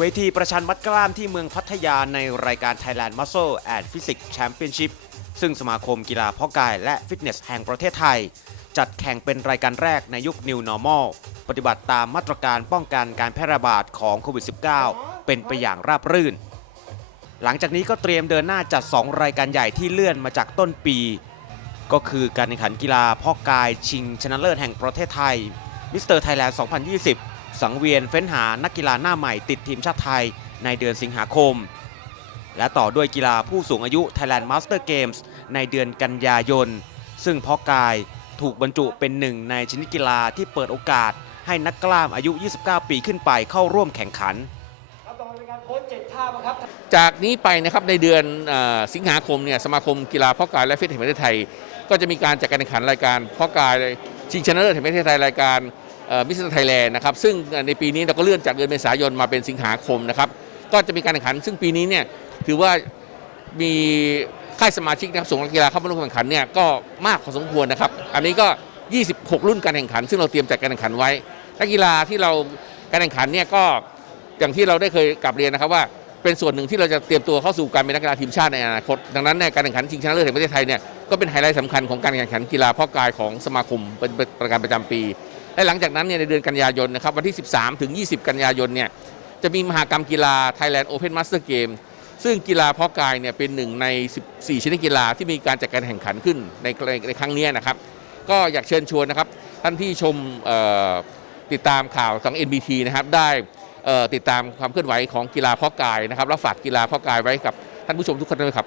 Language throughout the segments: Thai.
เวทีประชันมัดกล้ามที่เมืองพัทยาในรายการ Thailand Muscle and Physics Championship ซึ่งสมาคมกีฬาเพาะกายและฟิตเนสแห่งประเทศไทย จัดแข่งเป็นรายการแรกในยุค New Normal ปฏิบัติตามมาตรการป้องกันการแพร่ระบาดของโควิด -19 เป็นไปอย่างราบรื่น หลังจากนี้ก็เตรียมเดินหน้าจัด 2 รายการใหญ่ที่เลื่อนมาจากต้นปี ก็คือการแข่งขันกีฬาเพาะกายชิงชนะเลิศแห่งประเทศไทยมิสเตอร์ไทยแลนด์ 2020 สังเวียนเฟ้นหานักกีฬาหน้าใหม่ติดทีมชาติไทยในเดือนสิงหาคม และต่อด้วยกีฬาผู้สูงอายุ Thailand Master Games ในเดือนกันยายน ซึ่งพาะกายถูกบรรจุเป็นหนึ่งในชนิดกีฬาที่เปิดโอกาสให้นักกล้ามอายุ 29 ปีขึ้นไปเข้าร่วมแข่งขัน จากนี้ไปนะครับในเดือนอสิงหาคมเนี่ยสมาคมกีฬาพาะกายและฟิตเนสแห่งประเทศไทย ก็จะมีการจัดการแข่งขันรายการพาะกายชิงชนะเลิศแห่งประเทศไทยรายการ มิสเตอร์ไทยแลนด์นะครับซึ่งในปีนี้เราก็เลื่อนจากเดือนเมษายนมาเป็นสิงหาคมนะครับก็จะมีการแข่งขัน ซึ่งปีนี้เนี่ยถือว่ามีค่ายสมาชิกนะครับส่งนักกีฬาเข้ามาร่วมแข่งขันเนี่ยก็มากพอสมควรนะครับ อันนี้ก็ 26 รุ่นการแข่งขัน ซึ่งเราเตรียมจัดการแข่งขันไว้ นักกีฬาที่เราการแข่งขันเนี่ยก็อย่างที่เราได้เคยกลับเรียนนะครับว่า เป็นส่วนหนึ่งที่เราจะเตรียมตัวเข้าสู่การเป็นนักกีฬาทีมชาติในอนาคต ดังนั้นเนี่ยการแข่งขันชิงชนะเลิศแห่งประเทศไทยเนี่ยก็เป็นไฮไลท์สำคัญของการแข่งขันกีฬาเพาะกายของสมาคมเป็นประการประจำปี และหลังจากนั้นเนี่ยในเดือนกันยายนนะครับวันที่ 13 ถึง 20 กันยายนเนี่ยจะมีมหากรรมกีฬา Thailand Open Master Game ซึ่งกีฬาเพาะกายเนี่ยเป็นหนึ่งใน 14 ชนิดกีฬาที่มีการจัดการแข่งขันขึ้นในในครั้งนี้นะครับ ก็อยากเชิญชวนนะครับท่านที่ชมติดตามข่าวทาง NBT นะครับได้ ติดตามความเคลื่อนไหวของกีฬาเพาะกายนะครับแล้วฝากกีฬาเพาะกายไว้กับท่านผู้ชมทุกคนด้วยครับ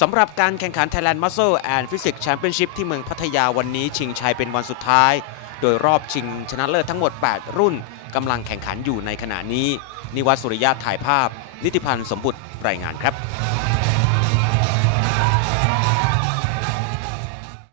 สำหรับการแข่งขัน Thailand Muscle and Physics Championship ที่เมืองพัทยาวันนี้ชิงชัยเป็นวันสุดท้าย โดยรอบชิงชนะเลิศทั้งหมด 8 รุ่นกำลังแข่งขันอยู่ในขณะนี้ นิวัตสุริยะถ่ายภาพ นิติพันธ์สมบุตรรายงานครับ